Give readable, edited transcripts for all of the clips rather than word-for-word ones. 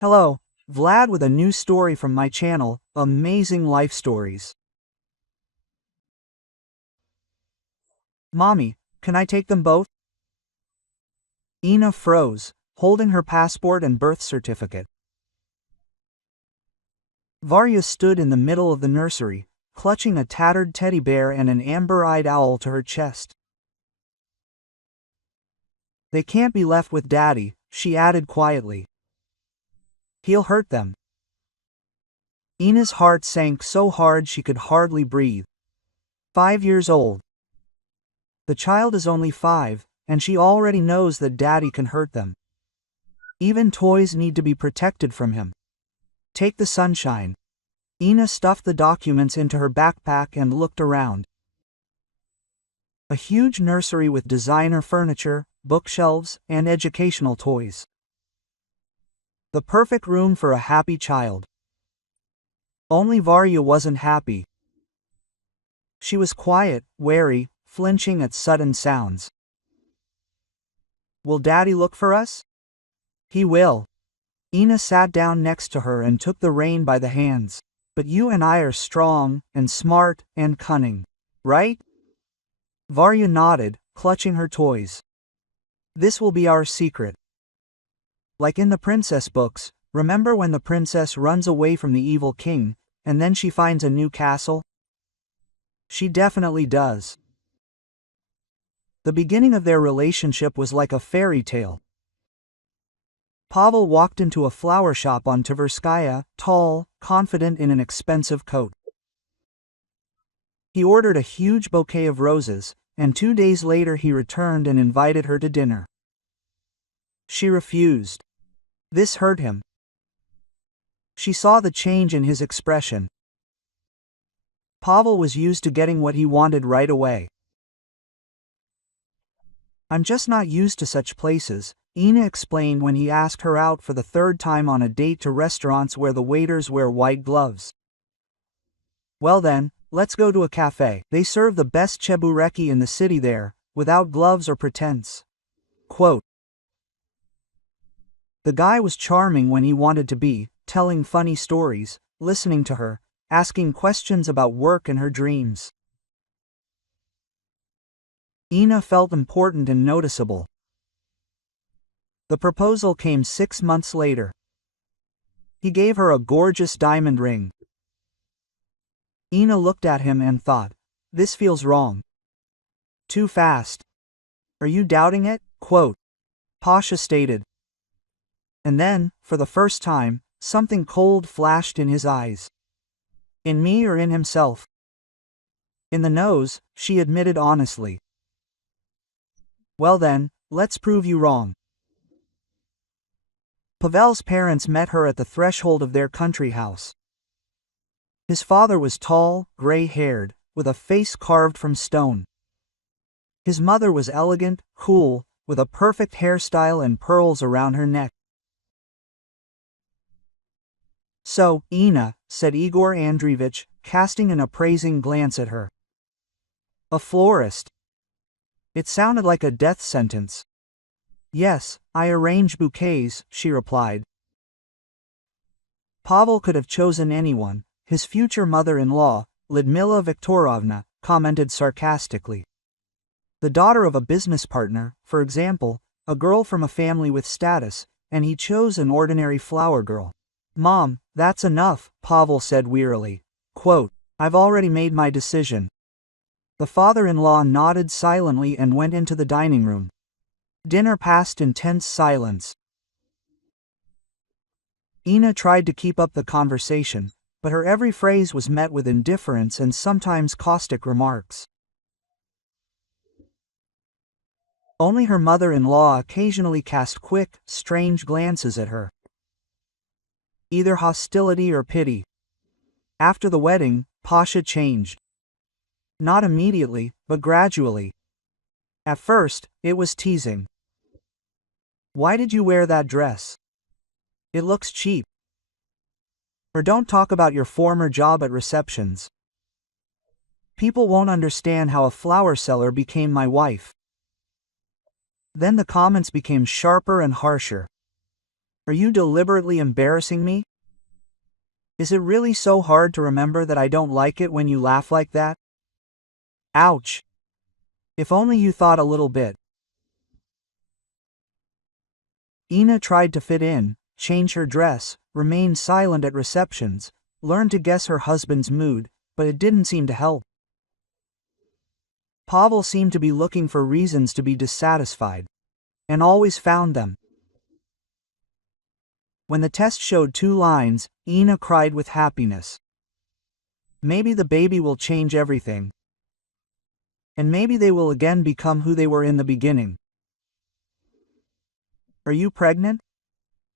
Hello, Vlad with a new story from my channel, Amazing Life Stories. Mommy, can I take them both? Ina froze, holding her passport and birth certificate. Varya stood in the middle of the nursery, clutching a tattered teddy bear and an amber-eyed owl to her chest. They can't be left with Daddy, she added quietly. He'll hurt them. Ina's heart sank so hard she could hardly breathe. 5 years old. The child is only 5, and she already knows that Daddy can hurt them. Even toys need to be protected from him. Take the sunshine. Ina stuffed the documents into her backpack and looked around. A huge nursery with designer furniture, bookshelves, and educational toys. The perfect room for a happy child. Only Varya wasn't happy. She was quiet, wary, flinching at sudden sounds. Will Daddy look for us? He will. Ina sat down next to her and took the rein by the hands. But you and I are strong, and smart, and cunning. Right? Varya nodded, clutching her toys. This will be our secret. Like in the princess books, remember when the princess runs away from the evil king, and then she finds a new castle? She definitely does. The beginning of their relationship was like a fairy tale. Pavel walked into a flower shop on Tverskaya, tall, confident in an expensive coat. He ordered a huge bouquet of roses, and 2 days later he returned and invited her to dinner. She refused. This hurt him. She saw the change in his expression. Pavel was used to getting what he wanted right away. I'm just not used to such places, Ina explained when he asked her out for the 3rd time on a date to restaurants where the waiters wear white gloves. Well then, let's go to a cafe. They serve the best chebureki in the city there, without gloves or pretense. Quote. The guy was charming when he wanted to be, telling funny stories, listening to her, asking questions about work and her dreams. Ina felt important and noticeable. The proposal came 6 months later. He gave her a gorgeous diamond ring. Ina looked at him and thought, this feels wrong. Too fast. Are you doubting it? Quote. Pasha stated. And then, for the first time, something cold flashed in his eyes. In me or in himself? In the nose, she admitted honestly. Well then, let's prove you wrong. Pavel's parents met her at the threshold of their country house. His father was tall, gray-haired, with a face carved from stone. His mother was elegant, cool, with a perfect hairstyle and pearls around her neck. So, Ina, said Igor Andreevich, casting an appraising glance at her. A florist. It sounded like a death sentence. Yes, I arrange bouquets, she replied. Pavel could have chosen anyone, his future mother-in-law, Lyudmila Viktorovna, commented sarcastically. The daughter of a business partner, for example, a girl from a family with status, and he chose an ordinary flower girl. Mom, that's enough, Pavel said wearily. Quote, I've already made my decision. The father-in-law nodded silently and went into the dining room. Dinner passed in tense silence. Ina tried to keep up the conversation, but her every phrase was met with indifference and sometimes caustic remarks. Only her mother-in-law occasionally cast quick, strange glances at her. Either hostility or pity. After the wedding, Pasha changed. Not immediately, but gradually. At first, it was teasing. Why did you wear that dress? It looks cheap. Or don't talk about your former job at receptions. People won't understand how a flower seller became my wife. Then the comments became sharper and harsher. Are you deliberately embarrassing me? Is it really so hard to remember that I don't like it when you laugh like that? Ouch. If only you thought a little bit. Ina tried to fit in, change her dress, remain silent at receptions, learn to guess her husband's mood, but it didn't seem to help. Pavel seemed to be looking for reasons to be dissatisfied, and always found them. When the test showed 2 lines, Ina cried with happiness. Maybe the baby will change everything. And maybe they will again become who they were in the beginning. Are you pregnant?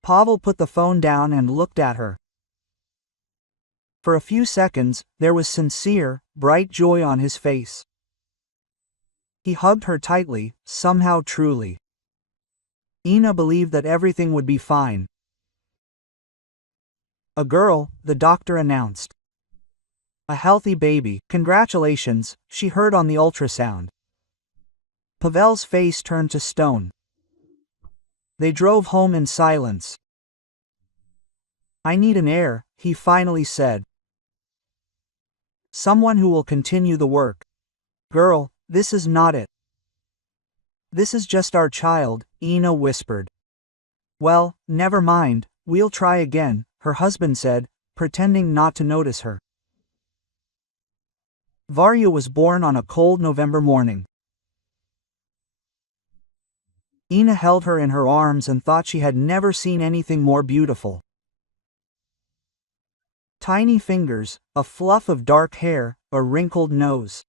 Pavel put the phone down and looked at her. For a few seconds, there was sincere, bright joy on his face. He hugged her tightly, somehow truly. Ina believed that everything would be fine. A girl, the doctor announced. A healthy baby, congratulations, she heard on the ultrasound. Pavel's face turned to stone. They drove home in silence. I need an heir, he finally said. Someone who will continue the work. Girl, this is not it. This is just our child, Ina whispered. Well, never mind, we'll try again, her husband said, pretending not to notice her. Varya was born on a cold November morning. Ina held her in her arms and thought she had never seen anything more beautiful. Tiny fingers, a fluff of dark hair, a wrinkled nose.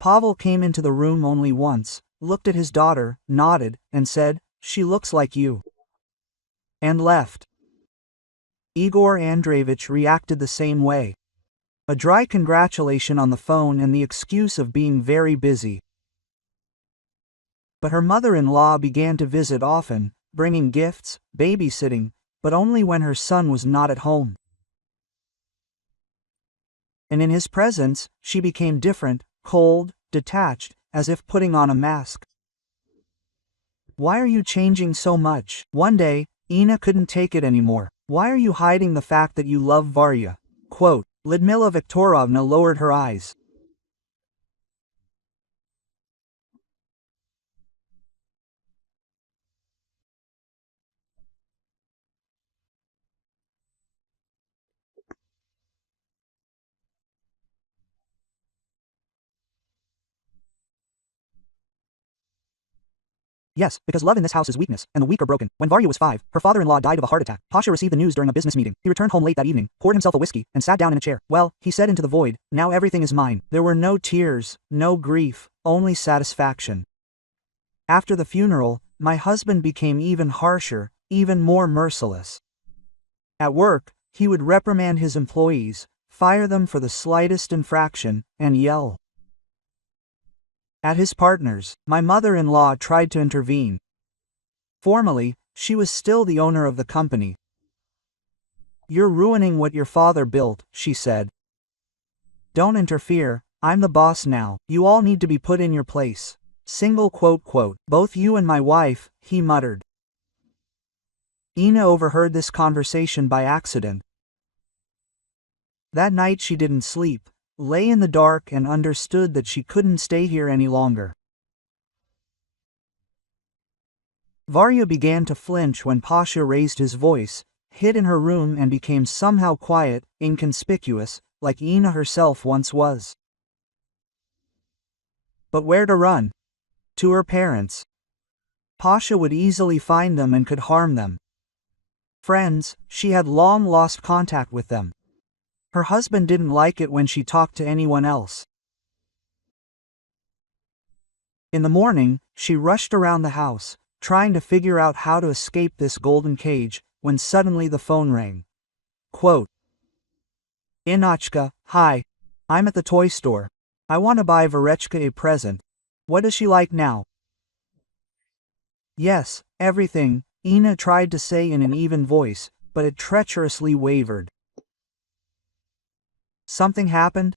Pavel came into the room only once, looked at his daughter, nodded, and said, "She looks like you," and left. Igor Andreevich reacted the same way. A dry congratulation on the phone and the excuse of being very busy. But her mother-in-law began to visit often, bringing gifts, babysitting, but only when her son was not at home. And in his presence, she became different, cold, detached, as if putting on a mask. Why are you changing so much? One day, Ina couldn't take it anymore. Why are you hiding the fact that you love Varya? Quote, Lyudmila Viktorovna lowered her eyes. Yes, because love in this house is weakness, and the weak are broken. When Varya was 5, her father-in-law died of a heart attack. Pasha received the news during a business meeting. He returned home late that evening, poured himself a whiskey, and sat down in a chair. Well, he said into the void, now everything is mine. There were no tears, no grief, only satisfaction. After the funeral, my husband became even harsher, even more merciless. At work, he would reprimand his employees, fire them for the slightest infraction, and yell. At his partners, my mother-in-law tried to intervene. Formally, she was still the owner of the company. You're ruining what your father built, she said. Don't interfere, I'm the boss now. You all need to be put in your place. Single quote quote. Both you and my wife, he muttered. Ina overheard this conversation by accident. That night she didn't sleep, lay in the dark and understood that she couldn't stay here any longer. Varya began to flinch when Pasha raised his voice, hid in her room and became somehow quiet, inconspicuous, like Ina herself once was. But where to run? To her parents. Pasha would easily find them and could harm them. Friends, she had long lost contact with them. Her husband didn't like it when she talked to anyone else. In the morning, she rushed around the house, trying to figure out how to escape this golden cage, when suddenly the phone rang. Quote, Inachka, hi. I'm at the toy store. I want to buy Verechka a present. What does she like now? Yes, everything, Ina tried to say in an even voice, but it treacherously wavered. Something happened?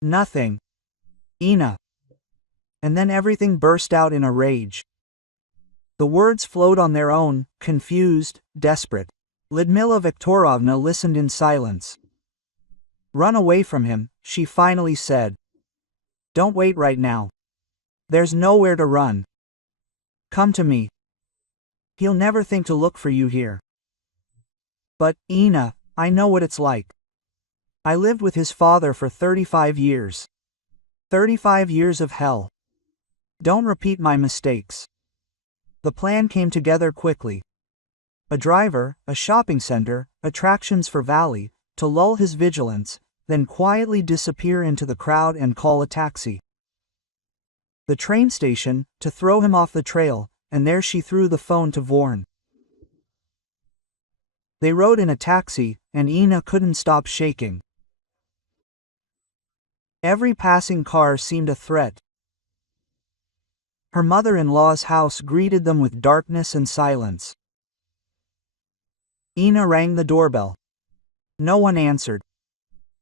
Nothing. Ina. And then everything burst out in a rage. The words flowed on their own, confused, desperate. Lyudmila Viktorovna listened in silence. "Run away from him," she finally said. "Don't wait right now. There's nowhere to run. Come to me. He'll never think to look for you here." "But, Ina, I know what it's like. I lived with his father for 35 years. 35 years of hell. Don't repeat my mistakes." The plan came together quickly. A driver, a shopping center, attractions for Valley, to lull his vigilance, then quietly disappear into the crowd and call a taxi. The train station, to throw him off the trail, and there she threw the phone to Vorn. They rode in a taxi, and Ina couldn't stop shaking. Every passing car seemed a threat. Her mother-in-law's house greeted them with darkness and silence. Ina rang the doorbell. No one answered.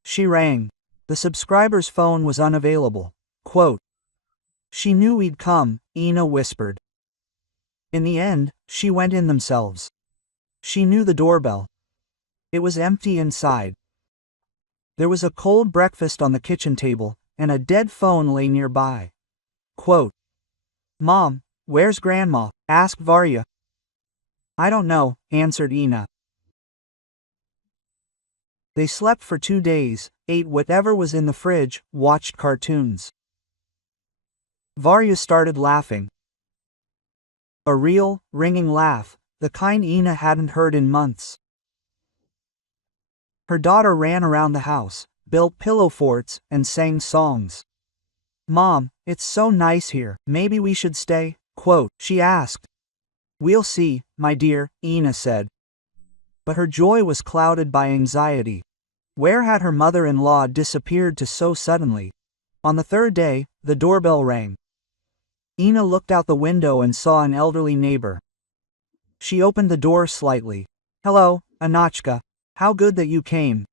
She rang. The subscriber's phone was unavailable. Quote, "She knew we'd come," Ina whispered. In the end, she went in themselves. She knew the doorbell. It was empty inside. There was a cold breakfast on the kitchen table, and a dead phone lay nearby. Quote, "Mom, where's Grandma?" asked Varya. "I don't know," answered Ina. They slept for 2 days, ate whatever was in the fridge, watched cartoons. Varya started laughing. A real, ringing laugh, the kind Ina hadn't heard in months. Her daughter ran around the house, built pillow forts, and sang songs. "Mom, it's so nice here, maybe we should stay?" Quote, she asked. "We'll see, my dear," Ina said. But her joy was clouded by anxiety. Where had her mother-in-law disappeared to so suddenly? On the third day, the doorbell rang. Ina looked out the window and saw an elderly neighbor. She opened the door slightly. "Hello, Anachka. How good that you came.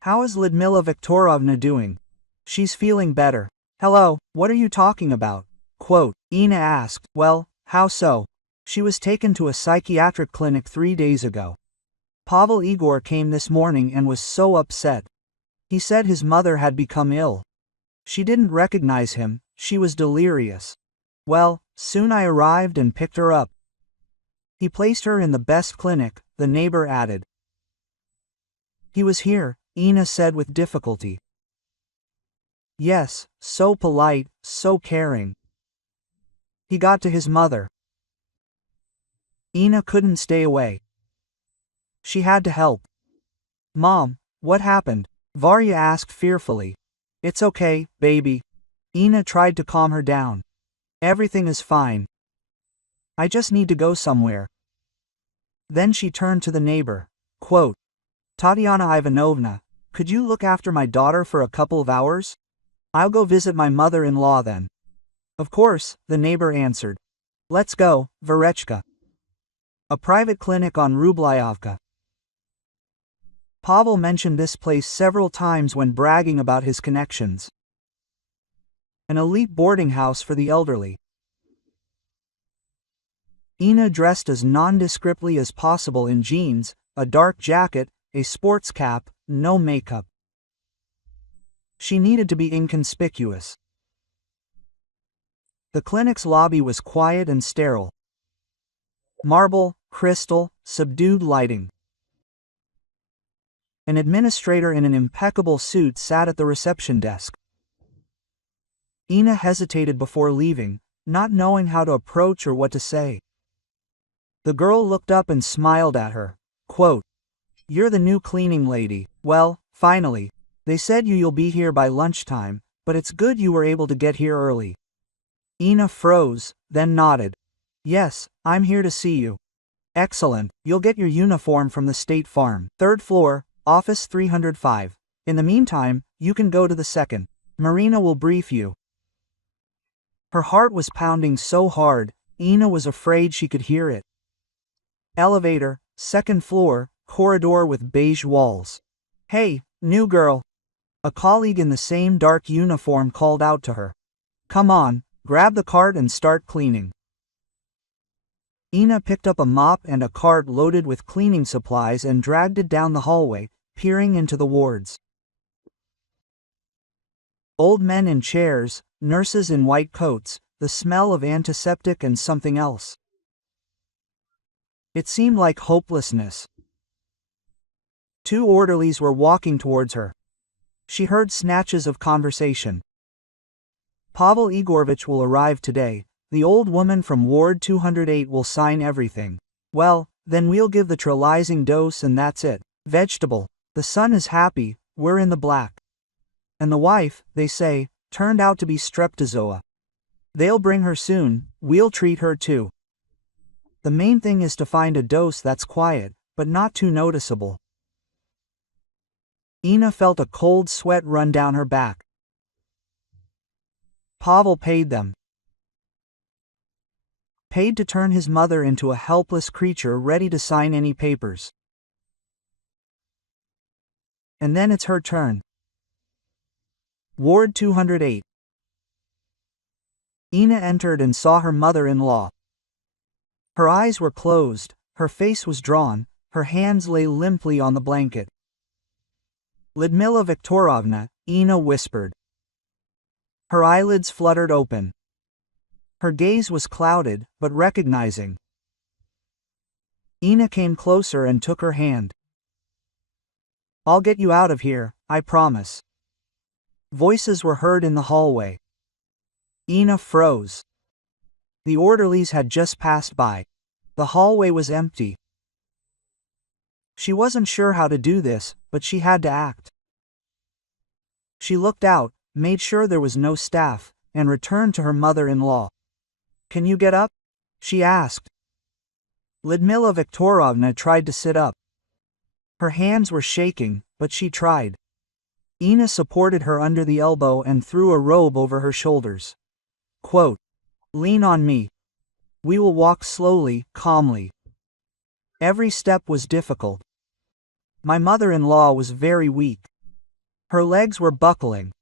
How is Lyudmila Viktorovna doing?" "She's feeling better." "Hello, what are you talking about?" Quote, Ina asked. "Well, how so?" "She was taken to a psychiatric clinic 3 days ago. Pavel Igor came this morning and was so upset. He said his mother had become ill. She didn't recognize him, she was delirious. Well, soon I arrived and picked her up. He placed her in the best clinic," the neighbor added. "He was here," Ina said with difficulty. "Yes, so polite, so caring. He got to his mother." Ina couldn't stay away. She had to help. "Mom, what happened?" Varya asked fearfully. "It's okay, baby." Ina tried to calm her down. "Everything is fine. I just need to go somewhere." Then she turned to the neighbor. Quote, "Tatiana Ivanovna, could you look after my daughter for a couple of hours? I'll go visit my mother-in-law then." "Of course," the neighbor answered. "Let's go, Verechka." A private clinic on Rublyovka. Pavel mentioned this place several times when bragging about his connections. An elite boarding house for the elderly. Ina dressed as nondescriptly as possible in jeans, a dark jacket, a sports cap, no makeup. She needed to be inconspicuous. The clinic's lobby was quiet and sterile. Marble, crystal, subdued lighting. An administrator in an impeccable suit sat at the reception desk. Ina hesitated before leaving, not knowing how to approach or what to say. The girl looked up and smiled at her. Quote, "You're the new cleaning lady. Well, finally. They said you'll be here by lunchtime, but it's good you were able to get here early." Ina froze, then nodded. "Yes, I'm here to see you." "Excellent, you'll get your uniform from the State Farm. 3rd floor, office 305. In the meantime, you can go to the 2nd. Marina will brief you." Her heart was pounding so hard, Ina was afraid she could hear it. Elevator, 2nd floor, corridor with beige walls. "Hey, new girl." A colleague in the same dark uniform called out to her. "Come on, grab the cart and start cleaning." Ina picked up a mop and a cart loaded with cleaning supplies and dragged it down the hallway, peering into the wards. Old men in chairs, nurses in white coats, the smell of antiseptic and something else. It seemed like hopelessness. 2 orderlies were walking towards her. She heard snatches of conversation. Pavel Igorovich will arrive today. The old woman from Ward 208 will sign everything. Well, then we'll give the tralizing dose and that's it. Vegetable. The son is happy, we're in the black. And the wife, they say, turned out to be streptozoa. They'll bring her soon, we'll treat her too. The main thing is to find a dose that's quiet, but not too noticeable. Ina felt a cold sweat run down her back. Pavel paid them. Paid to turn his mother into a helpless creature ready to sign any papers. And then it's her turn. Ward 208. Ina entered and saw her mother-in-law. Her eyes were closed, her face was drawn, her hands lay limply on the blanket. Lyudmila Viktorovna, Ina whispered. Her eyelids fluttered open. Her gaze was clouded, but recognizing. Ina came closer and took her hand. I'll get you out of here, I promise. Voices were heard in the hallway. Ina froze. The orderlies had just passed by. The hallway was empty. She wasn't sure how to do this, but she had to act. She looked out, made sure there was no staff, and returned to her mother-in-law. Can you get up? She asked. Lyudmila Viktorovna tried to sit up. Her hands were shaking, but she tried. Ina supported her under the elbow and threw a robe over her shoulders. Quote, lean on me. We will walk slowly, calmly. Every step was difficult. My mother-in-law was very weak. Her legs were buckling.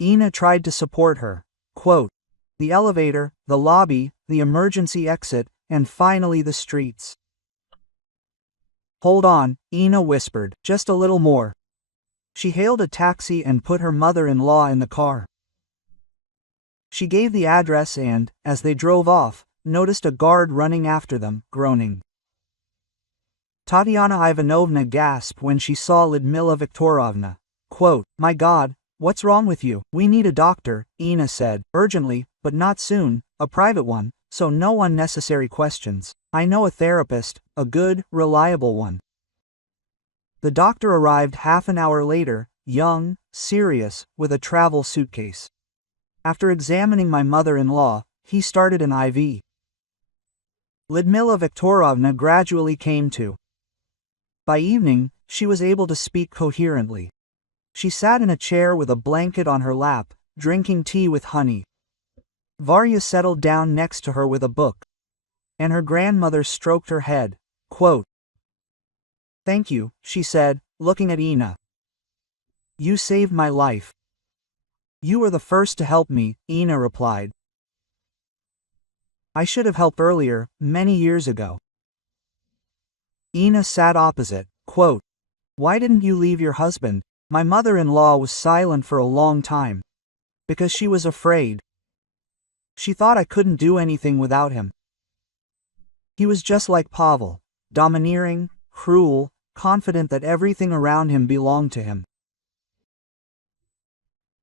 Ina tried to support her. Quote, the elevator, the lobby, the emergency exit, and finally the streets. Hold on, Ina whispered, just a little more. She hailed a taxi and put her mother-in-law in the car. She gave the address and, as they drove off, noticed a guard running after them, groaning. Tatiana Ivanovna gasped when she saw Lyudmila Viktorovna. Quote, my God, what's wrong with you? We need a doctor, Ina said, urgently, but not soon, a private one, so no unnecessary questions. I know a therapist, a good, reliable one. The doctor arrived half an hour later, young, serious, with a travel suitcase. After examining my mother-in-law, he started an IV. Lyudmila Viktorovna gradually came to. By evening, she was able to speak coherently. She sat in a chair with a blanket on her lap, drinking tea with honey. Varya settled down next to her with a book. And her grandmother stroked her head. Quote, thank you, she said, looking at Ina. You saved my life. You were the first to help me, Ina replied. I should have helped earlier, many years ago. Ina sat opposite. Quote, why didn't you leave your husband? My mother-in-law was silent for a long time. Because she was afraid. She thought I couldn't do anything without him. He was just like Pavel, domineering, cruel, confident that everything around him belonged to him.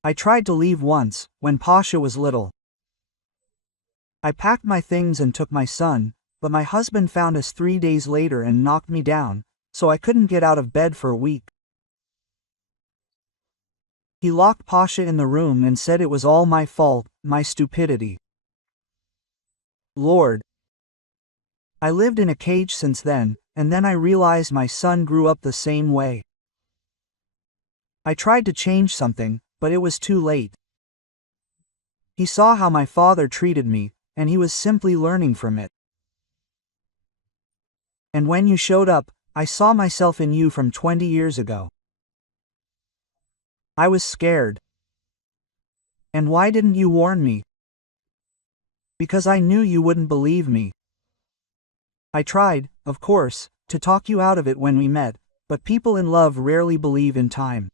I tried to leave once, when Pasha was little. I packed my things and took my son, but my husband found us 3 days later and knocked me down, so I couldn't get out of bed for a week. He locked Pasha in the room and said it was all my fault, my stupidity. Lord. I lived in a cage since then, and then I realized my son grew up the same way. I tried to change something, but it was too late. He saw how my father treated me, and he was simply learning from it. And when you showed up, I saw myself in you from 20 years ago. I was scared. And why didn't you warn me? Because I knew you wouldn't believe me. I tried, of course, to talk you out of it when we met, but people in love rarely believe in time.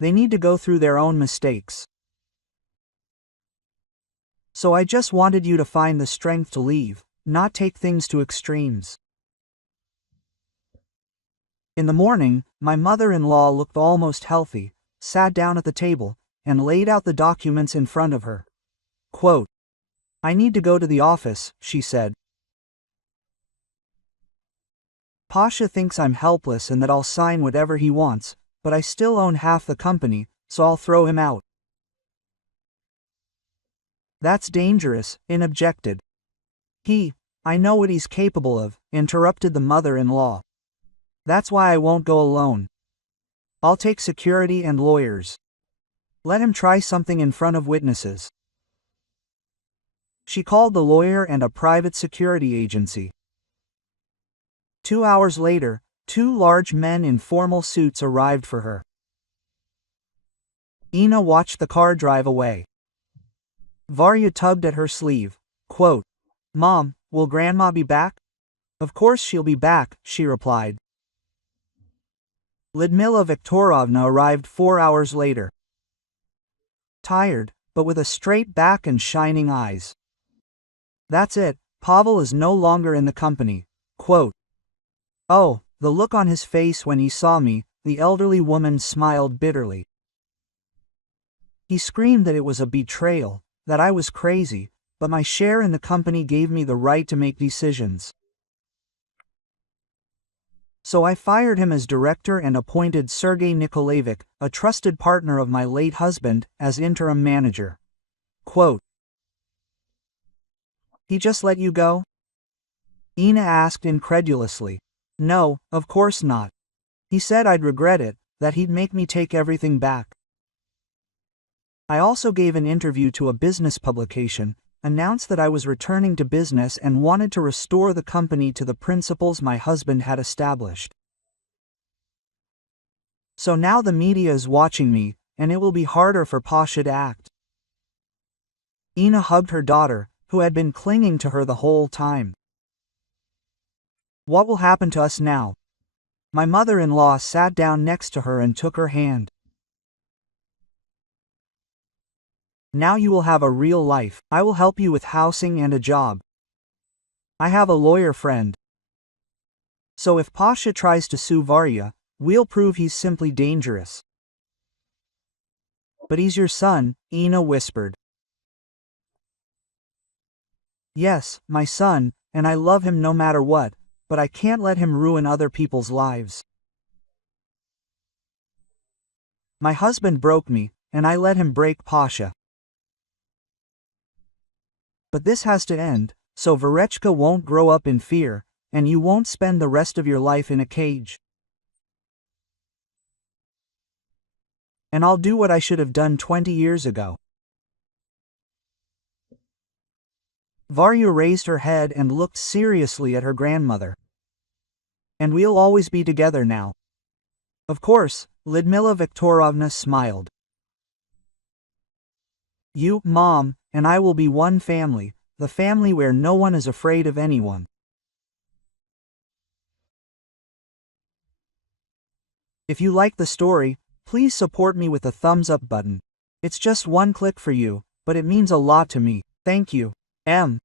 They need to go through their own mistakes. So I just wanted you to find the strength to leave, not take things to extremes. In the morning, my mother-in-law looked almost healthy, sat down at the table, and laid out the documents in front of her. Quote, "I need to go to the office," she said. Pasha thinks I'm helpless and that I'll sign whatever he wants, but I still own half the company, so I'll throw him out. That's dangerous, In objected. I know what he's capable of, interrupted the mother-in-law. That's why I won't go alone. I'll take security and lawyers. Let him try something in front of witnesses. She called the lawyer and a private security agency. 2 hours later, 2 large men in formal suits arrived for her. Ina watched the car drive away. Varya tugged at her sleeve. Quote, "Mom, will Grandma be back?" "Of course she'll be back," she replied. Lyudmila Viktorovna arrived 4 hours later. Tired, but with a straight back and shining eyes. That's it, Pavel is no longer in the company. Quote, "Oh," the look on his face when he saw me, the elderly woman smiled bitterly. He screamed that it was a betrayal, that I was crazy, but my share in the company gave me the right to make decisions. So I fired him as director and appointed Sergei Nikolaevich, a trusted partner of my late husband, as interim manager. Quote, "He just let you go?" Ina asked incredulously. "No, of course not. He said I'd regret it, that he'd make me take everything back." I also gave an interview to a business publication, announced that I was returning to business and wanted to restore the company to the principles my husband had established. So now the media is watching me, and it will be harder for Pasha to act. Ina hugged her daughter, who had been clinging to her the whole time. What will happen to us now? My mother-in-law sat down next to her and took her hand. Now you will have a real life. I will help you with housing and a job. I have a lawyer friend. So if Pasha tries to sue Varya, we'll prove he's simply dangerous. But he's your son, Ina whispered. Yes, my son, and I love him no matter what, but I can't let him ruin other people's lives. My husband broke me, and I let him break Pasha. But this has to end, so Verechka won't grow up in fear, and you won't spend the rest of your life in a cage. And I'll do what I should have done 20 years ago. Varya raised her head and looked seriously at her grandmother. And we'll always be together now. Of course, Lyudmila Viktorovna smiled. You, Mom, and I will be one family, the family where no one is afraid of anyone. If you like the story, please support me with the thumbs up button. It's just one click for you, but it means a lot to me. Thank you. M.